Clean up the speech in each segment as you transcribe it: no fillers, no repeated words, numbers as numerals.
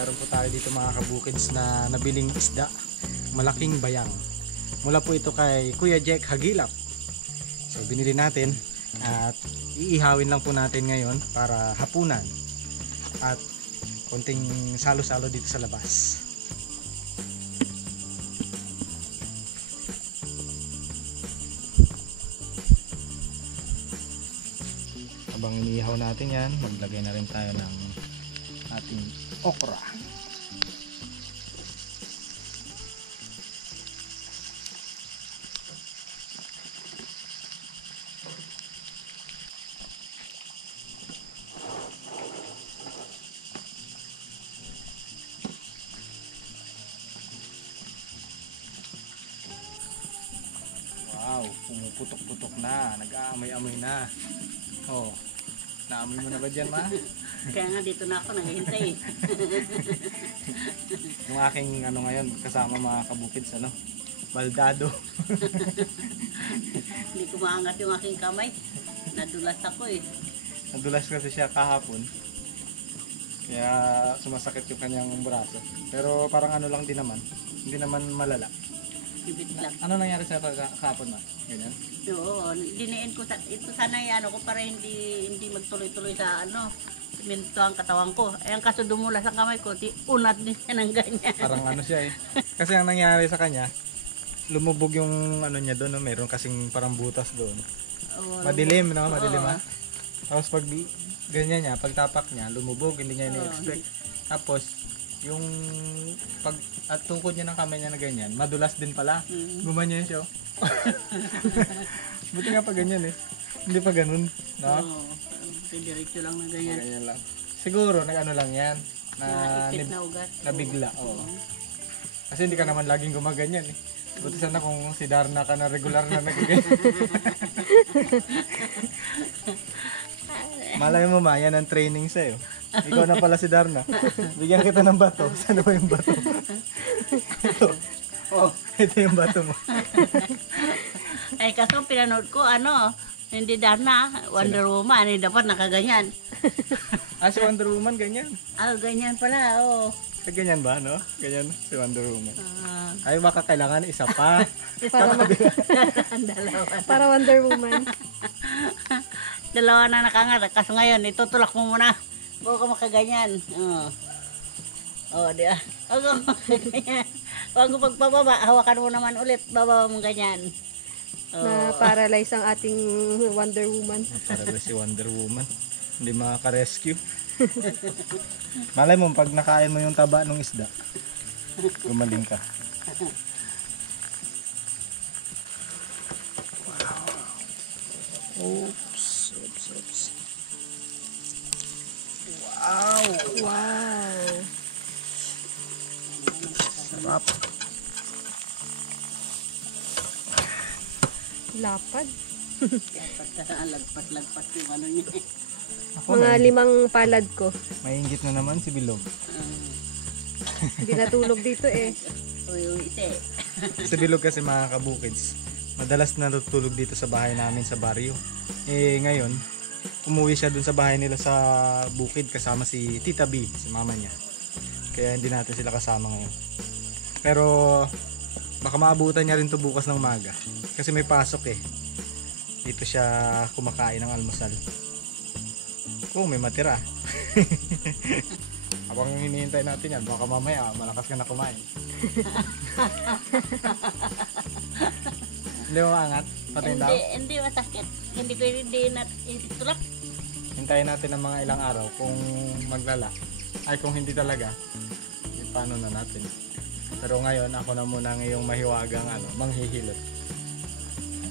meron po tayo dito mga kabukids na nabiling isda, malaking bayang. Mula po ito kay Kuya Jack Hagilap. So binili natin at iihawin lang po natin ngayon para hapunan at konting salo-salo dito sa labas. Habang iniihaw natin yan, maglagay na rin tayo ng ating okra. Wow, pumuputok-putok na, nag-aamoy-amoy na. Oh, naamoy mo na ba dyan, ma? Kaya nga dito na ako naghihintay. Yung aking ngayon kasama mga kabukids, baldado. Hindi ko maangat yung aking kamay. Nadulas ako eh. Nadulas kasi siya kahapon. Kaya sumasakit yung kanyang braso. Pero parang lang din naman. Hindi naman malala. Bibit lang. Ano nangyari sa kahapon, ma? Ganyan? Oo, diniin ko ito sana ko para hindi magtuloy-tuloy sa minto ang katawan ko. Eh ang kaso dumula sa kamay ko, unat din siya ng ganyan. Parang siya eh. Kasi ang nangyari sa kanya, lumubog yung niya doon, meron kasing parang butas doon. Oo, madilim, madilim ha. Tapos pag ganyan niya, pagtapak niya, lumubog, hindi niya ni-expect. Tapos yung at tungkod niya ng kamay niya na ganyan, madulas din pala. Gumanyan siya. Buti nga pa ganyan eh. Hindi pa ganun, no? Oo. Diretso lang na ganyan. Ganyan lang. Siguro lang yan. Ipit na ugat. Nabigla, oo. Kasi hindi ka naman laging gumaganyan eh. Buti sana kung si Darna ka na regular na nagaganyan. Malay mo, ma, yan ang training sa'yo. Ikaw na pala si Darna. Bigyan kita ng bato. Saan ba yung bato? Ito. Oh, ito yung bato mo. Ay, kaso pinanood ko, hindi Darna, Wonder Woman, dapat nakaganyan. Si Wonder Woman ganyan. Ganyan pala, oo. Ganyan ba, no? Ganyan si Wonder Woman. Ay, baka kailangan isa pa. Para Wonder Woman. Dalawa na nakangat. Kaso ngayon, itutulak mo muna. Huwag ka makaganyan. Di ba? Huwag ka makaganyan. Huwag mo pagpababa, hawakan mo naman ulit. Bababa mo ganyan. Na-paralyze ang ating Wonder Woman. Na-paralyze si Wonder Woman. Hindi makaka-rescue. Malay mo, pag nakain mo yung taba ng isda, gumaling ka. Wow. Oops. Wow. Wow. Sarap. Lapad. Lagpas yung niya. Mga 5 palad ko. Maingit na naman si Bilog. Hindi natulog dito eh. Si Bilog kasi mga kabukids, madalas natutulog dito sa bahay namin sa baryo. Ngayon, umuwi siya dun sa bahay nila sa bukid kasama si Tita B, si mama niya. Kaya hindi natin sila kasama ngayon. Pero baka maabutan niya rin to bukas ng umaga. Kasi may pasok eh. Dito siya kumakain ng almusal. Kung may matira. Habang hinihintay natin yan, baka mamaya malakas ka na kumain. Hindi mo maangat? Patayin daw? Hindi masakit. Hindi ko itulak. Hintayin natin ng mga ilang araw kung maglala. Ay kung hindi talaga, paano na natin. Pero ngayon, ako na muna ngayong mahiwagang manghihilot.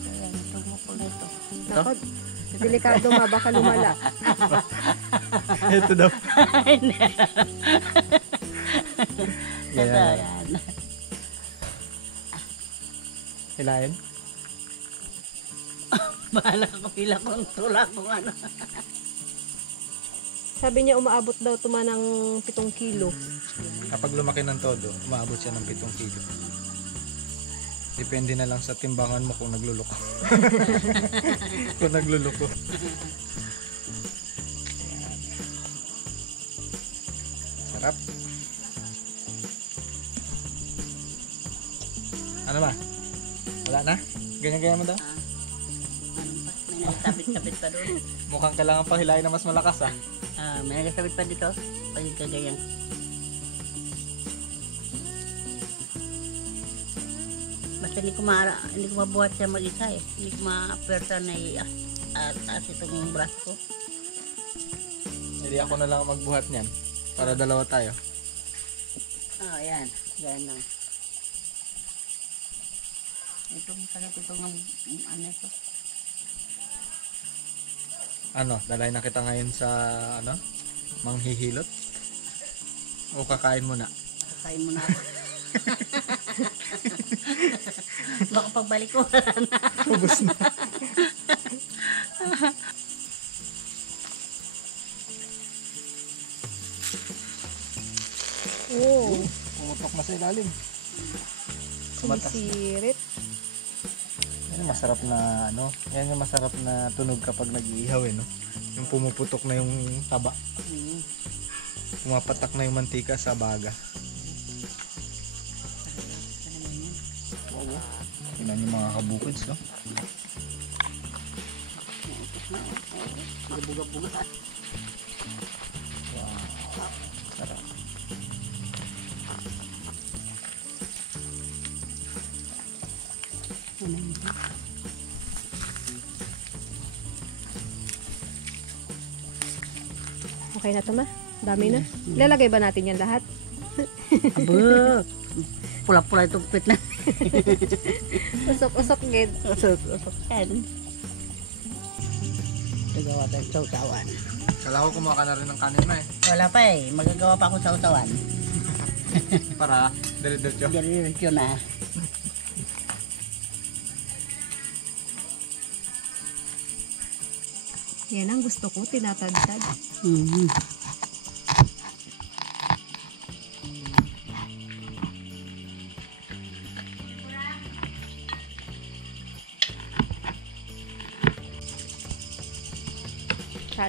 Ayan, tumukulo ito. Ako, delikado baka lumala. Ito daw. Ayan. Hilahin? Bahala ko pila kung tulak kung Sabi niya umaabot daw tuma ng 7 kilo. Kapag lumaki ng todo, umaabot siya ng 7 kilo. Depende na lang sa timbangan mo kung nagluloko. Kung nagluloko. Sarap. Ganyan-ganyan mo daw. Ano pa? May nagsabit-sabit pa doon. Mukhang kailangan pang hilahin na mas malakas ah. May nagsabit pa dito. Pag kagayang. Basta hindi ko mabuhat siya mag-isa eh. Hindi ko ma-persa na taas itong braso ko. Hindi ako na lang magbuhat niyan. Para dalawa tayo. Ayan. Yan lang. Ito masakit itong ano ito. Ano, dalay na kita ngayon sa ano? Manghihilot? O kakain mo na? Kain mo na ako. Baka pagbalik ko wala na. Ubus na. Oh, Pumutok na sa ilalim. kumisirit. Yan yung masarap na ano, yan yung masarap na tunog kapag nag-iihaw eh, no? Yung pumuputok na yung taba. Pumapatak na yung mantika sa baga. Tingnan yung mga kabukids, no? Buga-buga. Wow. Sarap. Okay na to ma? Dami na. Ilalagay ba natin yan lahat? Aba! Pula-pula itong pit na. Usok-usok gid. Usok yan. Gagawa tayo sa usawan. Kala ko kumuha ka na rin ng kanin mo eh. Wala pa eh. Magagawa pa ako sa usawan. Para dire-diretso. Diretso na. Yan ang gusto ko, tinatagtag.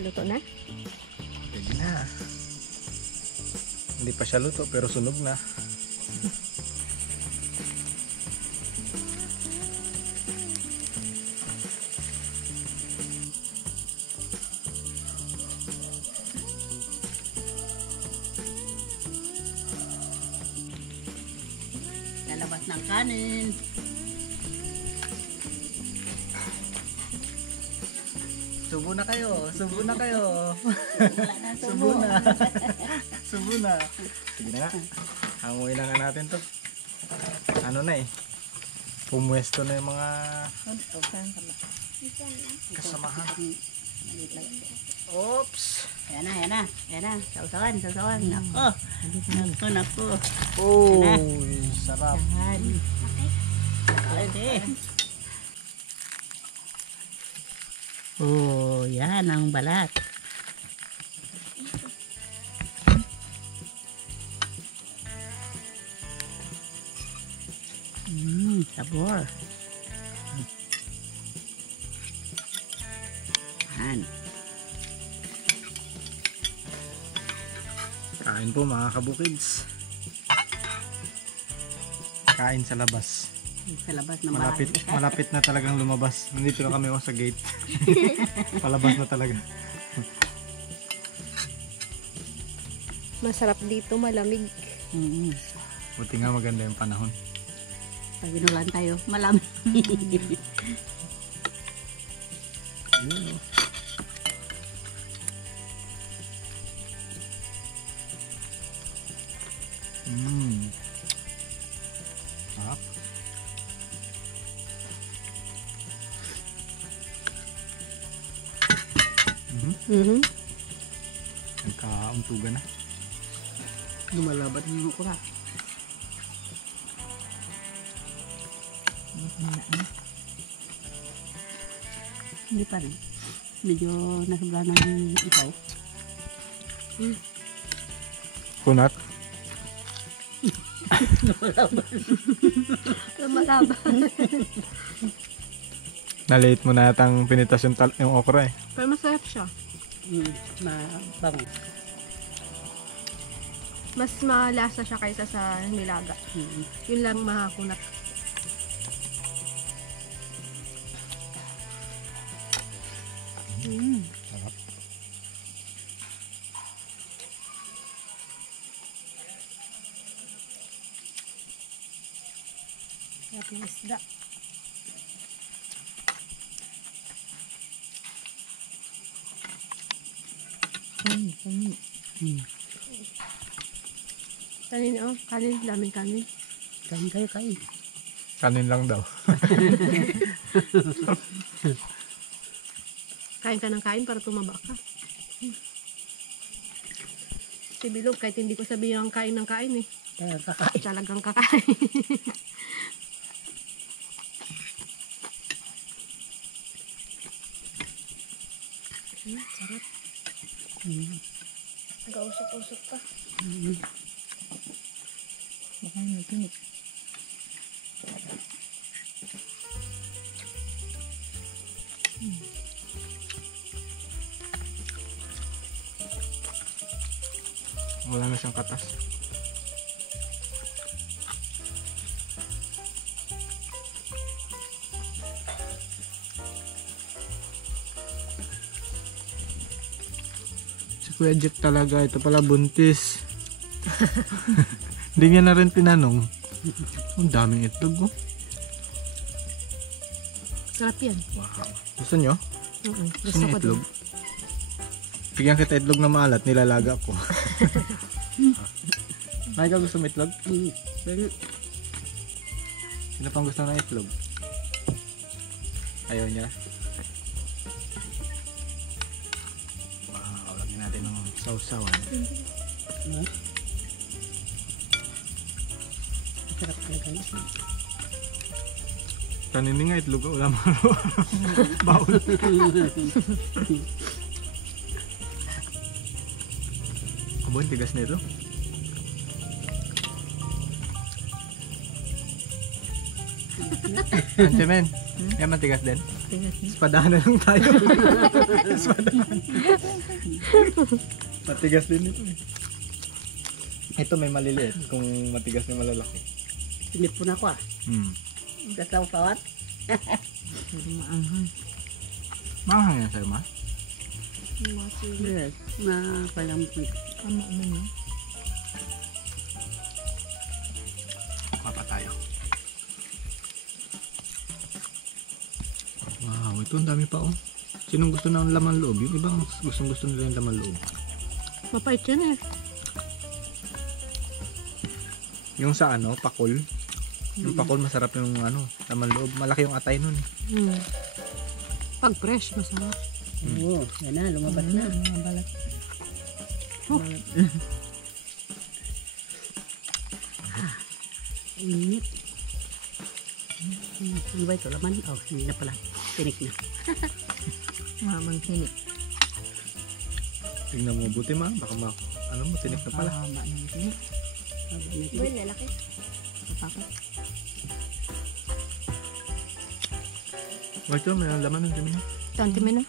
Luto na? Pwede na. Hindi pa siya luto pero sunog na. Lalabas ng kanin. Subo na kayo, subo na kayo. Wala na Subo na. Subo na. Sige na nga. Hanguin na nga natin to. Ano na eh. Pumuesto na yung mga kasamahan. Oops. Yan na, yan na. Yan na. Sausawan, sausawan. Nako. Nako, nako. Oh, sarap. Yan. Pwede. Oh, yan ang balat. Sabor. Yan. Kain po mga kabukids. Kain sa labas. Sa labas ng Malapit, bahay. malapit na talagang lumabas. Nandito na kami sa gate. Palabas na talaga. Masarap dito, malamig. Buti nga maganda yung panahon. Pag inulan tayo, malamig. Sarap. Nagkauntugan na. Lumalabat yung ukura. Hindi pa rin. Medyo nasubla ng ikaw. Kunat. Lumalaban. Na-late mo na yatang pinitas yung okra eh. Pero masarap siya. Mabango. Mas malasa siya kaysa sa nilaga. Yun lang makakunat. Sarap. Sarap ng isda. Kanin, oh. Kanin. Daming kanin. Kain kayo, kain. Kanin lang daw. Kain ka ng kain para tumaba ka. Si Bilog, kahit hindi ko sabihin ang kain ng kain eh. Kakain. Talagang kakain. Sarap. Nag-usok-usok pa. Baka nagkinig. Wala na siyang katas. Si Kuya Jack talaga, ito pala buntis. Hindi niya na rin tinanong. Ang daming itlog, oh. Sarap yan. Wow. Gusto nyo? Gusto Gusto nyo ko din. itlog? Bigyan kita itlog na maalat, nilalaga ko. Ay, ka gusto mo itlog? Sino pang gusto ng itlog? Ayaw niya. Wow, lagyan natin ng sausawan. Sarap talaga. Kanini nga itlog, wala maro. Baul. Abon, tigas nito. Anche men, yan matigas din. Espadahan na lang tayo. Espadahan. Matigas din ito eh. Ito may maliliit kung matigas na malalaki. Sinip po na ako ah. Kasaw-sawat. Maanghang yan sa'yo, ma? Yes. Na palang Papa tayo. Wow, ito ang dami pa oh. Sinong gusto ng laman loob? Yung ibang gusto nila yung laman loob. Mapait yan eh. Yung sa ano, pakol. Yung pakol masarap yung ano, laman loob. Malaki yung atay nun. Pag fresh, masarap. Oo, yan na, lumabas na. Balat. Init. Ano ba ito? Laman? Oh, hindi na pala. Tinik na. Mamang tinik. Tingnan mo buti ma, baka ano mo, tinik na pala. Haba ng tinik. Haba ng tinik. Boy, lalaki. Kapakot. O ito, may laman ng dumi. Tanti mo na.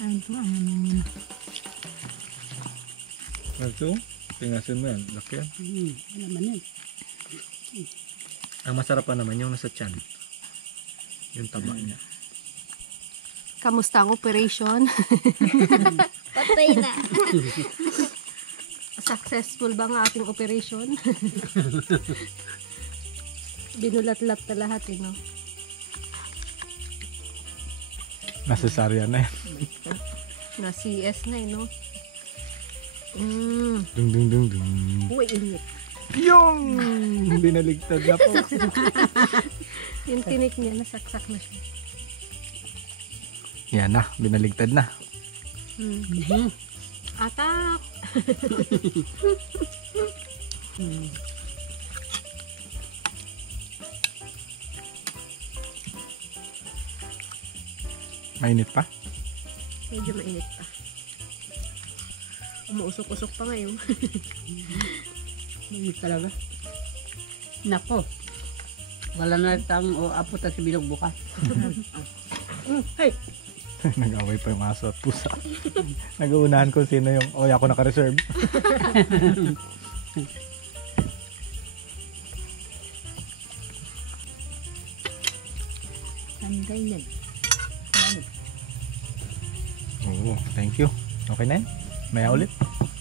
Ano ito? Ano? Ito, tingasin mo yan, laki yan. Laman yan. Ang masarap pa naman yung nasa tiyan. Yung taba niya. Kamusta ang operation? Patay na. Successful ba ang ating operation? Binulat-lat na lahat eh, no? Nasasarya na yan. Na CS na eh, no? Dung dung dung dung. Uy, init. Yung binaligtad na po. Yung tinik niya, nasaksak na siya. Yan na, binaligtad na. Atak! Mainit pa? Medyo mainit pa. Umuusok-usok pa ngayon. Init talaga. Nako. Wala na tang apot at si Bilog bukas. Hey! Nag-away pa yung aso at pusa. Nag-uunahan kung sino yung, ako naka-reserve. Sanday yan. Oo, thank you. Okay na yun? Maya ulit.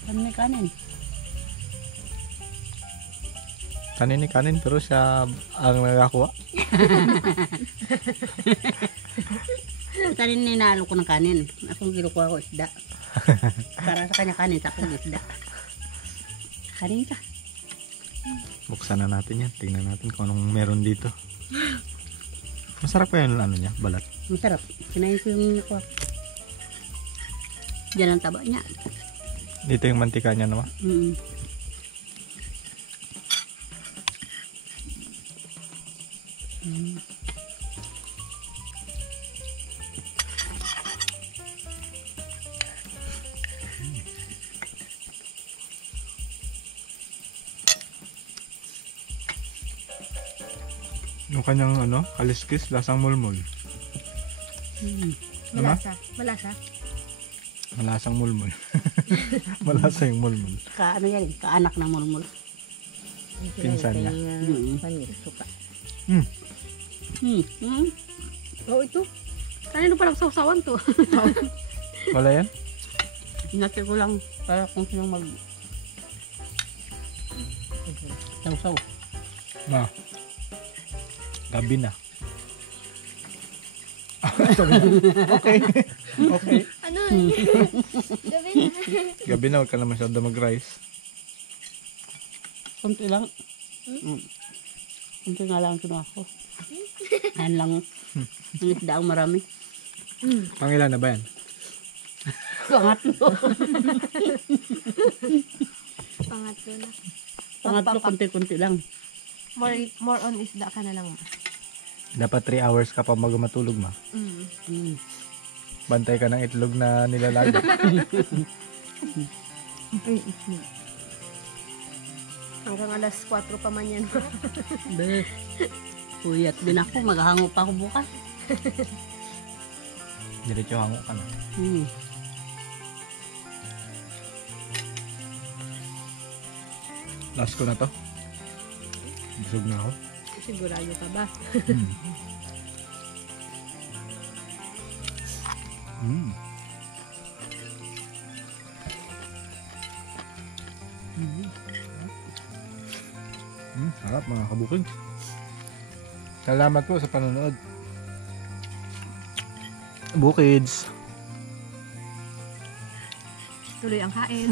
Kanin kanin. Kanin ni kanin pero siya ang nagakuha. Kanin ninalo ko ng kanin. Akong ginukuha ko isda. Para sa kanya kanin, sa akong isda. Kanin ka. Buksan na natin yan. Tingnan natin kung anong meron dito. Masarap pa yun ano niya, balat. Masarap. Kinain ko yung nakuha. Diyan ang taba niya. Dito yung mantika niya naman. Mm. Yung kanyang ano, kaliskis, lasang mulmul. Mm. Ano? Malasa. Malasang mulmul. Malasa yung mulmul. Ano yan, kaanak ng mulmul. Pinsan niya. Suka. Hmm. Oo, ito. Kanino palang sausawan to? Wala yan? Inati ko lang para kung sinong mag sausaw. Ma. Gabi na. Okay. Okay. Ano? Gabi na. Gabi na, huwag ka na masyado mag-rice. Kunti lang. Kunti nga lang kinuha ko. Ayan lang. Ang isda ang marami. Pangilan na ba yan? Pangatlo. Pangatlo na. Pangatlo, kunti-kunti lang. More on isda ka na lang. Dapat 3 hours ka pa bago matulog, ma. Mm. Bantay ka ng itlog na nilalagay. Hanggang alas 4 pa man yan. Be. Puyat din ako. Maghahango pa ako bukas. Diretso hango ka na. Hmm. Last ko na to. Busog na ako. Sigurado ka ba? Sarap mga kabukid. Salamat po sa panonood. Bukids. Tuloy ang kain.